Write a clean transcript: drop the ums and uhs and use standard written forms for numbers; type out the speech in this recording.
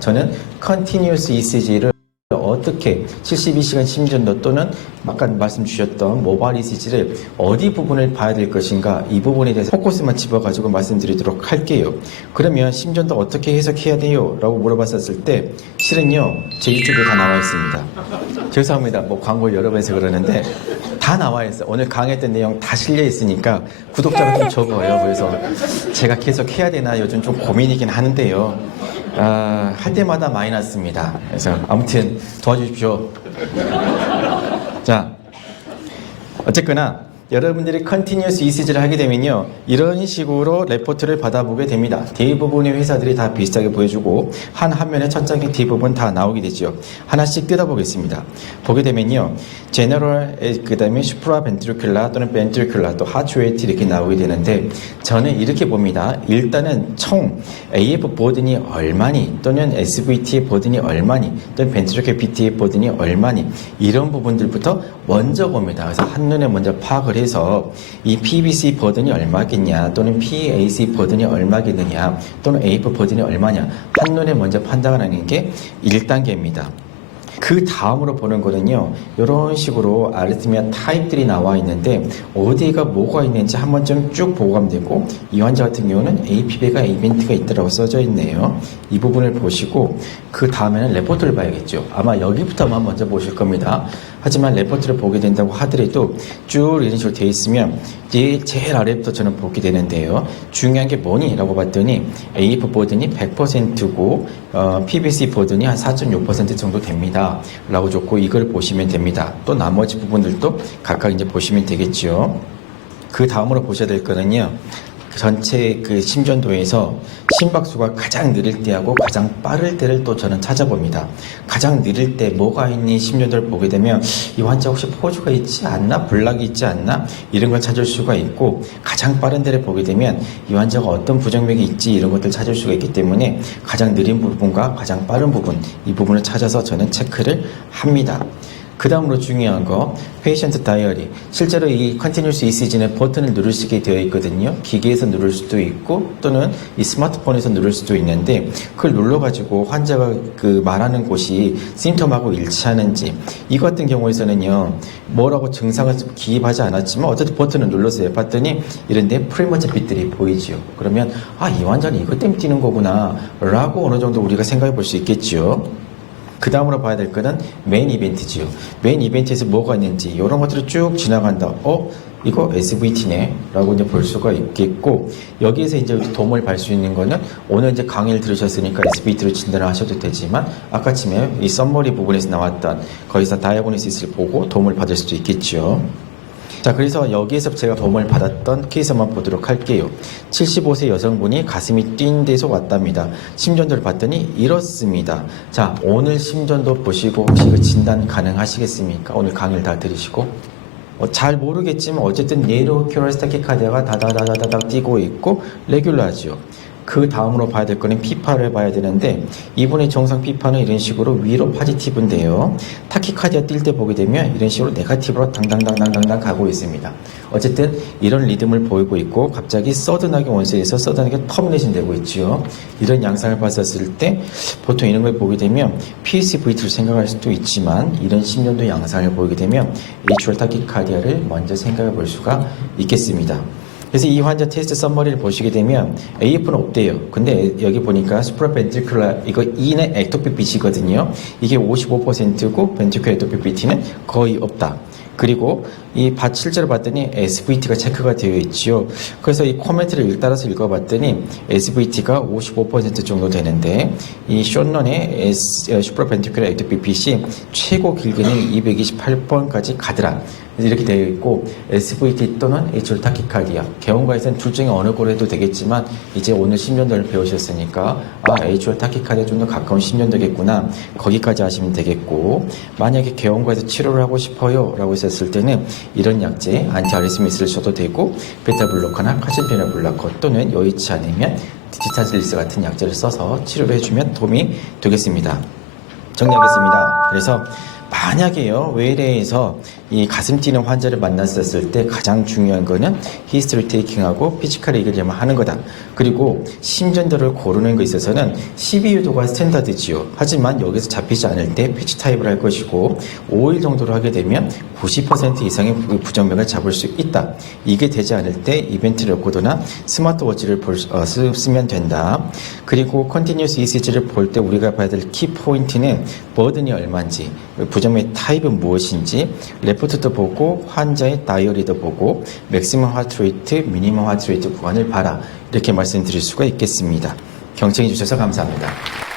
저는 Continuous ECG를 어떻게 72시간 심전도 또는 아까 말씀 주셨던 모바일 ECG를 어디 부분을 봐야 될 것인가, 이 부분에 대해서 포커스만 집어가지고 말씀드리도록 할게요. 그러면 심전도 어떻게 해석해야 돼요? 라고 물어봤었을 때 실은요, 제 유튜브에 다 나와 있습니다. 죄송합니다. 뭐 광고 여러 번 해서 그러는데 다 나와 있어요. 오늘 강의했던 내용 다 실려 있으니까 구독자가 좀 적어요. 그래서 제가 계속 해야 되나 요즘 좀 고민이긴 하는데요. 할 때마다 많이 났습니다. 그래서 아무튼 도와주십시오. 자, 어쨌거나 여러분들이 컨티뉴어스 ECG를 하게 되면요, 이런 식으로 레포트를 받아보게 됩니다. 대부분의 회사들이 다 비슷하게 보여주고 한 화면에 첫 장에 대부분 다 나오게 되죠. 하나씩 뜯어보겠습니다. 보게 되면요, 제너럴, 그 다음에 슈프라 벤트리큘라 또는 벤트리큘라 또 하트 레이트 이렇게 나오게 되는데, 저는 이렇게 봅니다. 일단은 총 AF 버든이 얼마니, 또는 SVT의 버든이 얼마니, 또는 벤트리큘 BT의 버든이 얼마니, 이런 부분들부터 먼저 봅니다. 그래서 한눈에 먼저 파악을 해서 이 PVC 버든이 얼마겠냐, 또는 PAC 버든이 얼마겠느냐, 또는 AF 버든이 얼마냐, 한눈에 먼저 판단을 하는 게 1단계입니다. 그 다음으로 보는 거는요, 이런 식으로 아리트미아 타입들이 나와 있는데 어디가 뭐가 있는지 한 번쯤 쭉 보고 가면 되고, 이 환자 같은 경우는 APB가 이벤트가 있다고 써져 있네요. 이 부분을 보시고 그 다음에는 레포트를 봐야겠죠. 아마 여기부터만 먼저 보실 겁니다. 하지만 레포트를 보게 된다고 하더라도 쭉 이런 식으로 되어 있으면 이제 제일 아래부터 저는 보게 되는데요. 중요한 게 뭐니? 라고 봤더니 AF 버든이 100%고 PVC 버든이 한 4.6% 정도 됩니다. 라고 좋고, 이걸 보시면 됩니다. 또 나머지 부분들도 각각 이제 보시면 되겠죠. 그 다음으로 보셔야 될 거는요, 전체 그 심전도에서 심박수가 가장 느릴 때하고 가장 빠를 때를 또 저는 찾아봅니다. 가장 느릴 때 뭐가 있니 심전도를 보게 되면 이 환자 혹시 포주가 있지 않나, 블락이 있지 않나, 이런 걸 찾을 수가 있고, 가장 빠른 데를 보게 되면 이 환자가 어떤 부정맥이 있지, 이런 것들을 찾을 수가 있기 때문에 가장 느린 부분과 가장 빠른 부분, 이 부분을 찾아서 저는 체크를 합니다. 그 다음으로 중요한 거, 페이션트 다이어리. 실제로 이 컨티뉴스 ECG는 버튼을 누를 수 있게 되어 있거든요. 기계에서 누를 수도 있고 또는 이 스마트폰에서 누를 수도 있는데, 그걸 눌러가지고 환자가 그 말하는 곳이 심텀하고 일치하는지, 이거 같은 경우에서는요, 뭐라고 증상을 기입하지 않았지만 어쨌든 버튼을 눌렀어요. 봤더니 이런데 프리머처 빛들이 보이죠. 그러면 이 환자는 이것 때문에 뛰는 거구나 라고 어느 정도 우리가 생각해 볼 수 있겠죠. 그 다음으로 봐야 될 거는 메인 이벤트지요. 메인 이벤트에서 뭐가 있는지 이런 것들을 쭉 지나간다. 이거 SVT네 라고 이제 볼 수가 있겠고, 여기에서 이제 도움을 받을 수 있는 거는 오늘 이제 강의를 들으셨으니까 SVT로 진단을 하셔도 되지만, 아까쯤에 이 썸머리 부분에서 나왔던 거기서 다이아고니시스를 보고 도움을 받을 수도 있겠죠. 자, 그래서 여기에서 제가 도움을 받았던 케이스 한번 보도록 할게요. 75세 여성분이 가슴이 뛴 데서 왔답니다. 심전도를 봤더니 이렇습니다. 자, 오늘 심전도 보시고 혹시 그 진단 가능하시겠습니까? 오늘 강의를 다 들으시고. 잘 모르겠지만 어쨌든 네로큐럴 스타키카디아가 다다다다닥 뛰고 있고 레귤라죠. 그 다음으로 봐야 될 거는 피파를 봐야 되는데, 이분의 정상 피파는 이런 식으로 위로 파지티브인데요, 타키카디아 뛸 때 보게 되면 이런 식으로 네가티브로 당당당당당 가고 있습니다. 어쨌든 이런 리듬을 보이고 있고, 갑자기 서든하게 원세에서 서든하게 터미네이션 되고 있죠. 이런 양상을 봤었을 때 보통 이런 걸 보게 되면 PSVT를 생각할 수도 있지만, 이런 심전도 양상을 보이게 되면 에이트럴 타키카디아를 먼저 생각해 볼 수가 있겠습니다. 그래서 이 환자 테스트 썸머리를 보시게 되면 AF는 없대요. 근데 여기 보니까 수프라벤트리큘라, 이거 E는 액토픽 빛이거든요. 이게 55%고 벤트리큘 액토픽 BT는 거의 없다. 그리고 이 실제로 봤더니 SVT가 체크가 되어 있죠. 그래서 이 코멘트를 따라서 읽어봤더니 SVT가 55% 정도 되는데, 이 쇼넌의 슈퍼벤트큘러 액토픽 빛이 최고 길게는 228번까지 가더라. 이렇게 되어 있고, SVT 또는 에이트럴 타키카디아, 개원과에서는 둘 중에 어느 거로 해도 되겠지만, 이제 오늘 심전도를 배우셨으니까 에이트럴 타키카디아 좀 더 가까운 심전도겠구나, 거기까지 하시면 되겠고, 만약에 개원과에서 치료를 하고 싶어요 라고 했었을 때는 이런 약제 안티아리스미스를 써도 되고, 베타블로커나 카신페나블로커 또는 여의치 않으면 디지타질리스 같은 약제를 써서 치료를 해주면 도움이 되겠습니다. 정리하겠습니다. 그래서 만약에요, 외래에서 이 가슴 뛰는 환자를 만났었을 때 가장 중요한 거는 히스토리 테이킹하고 피지컬 얘기를 하는 거다. 그리고 심전도를 고르는 거 있어서는 12유도가 스탠다드지요. 하지만 여기서 잡히지 않을 때 패치 타입을 할 것이고 5일 정도로 하게 되면 90% 이상의 부정맥을 잡을 수 있다. 이게 되지 않을 때 이벤트 레코더나 스마트워치를 쓰면 된다. 그리고 컨티뉴어스 ECG를 볼 때 우리가 봐야 될 키 포인트는 버든이 얼마인지, 부정맥 타입은 무엇인지, 레포트도 보고 환자의 다이어리도 보고 맥시멈 하트레이트, 미니멈 하트레이트 구간을 봐라. 이렇게 말씀드릴 수가 있겠습니다. 경청해 주셔서 감사합니다.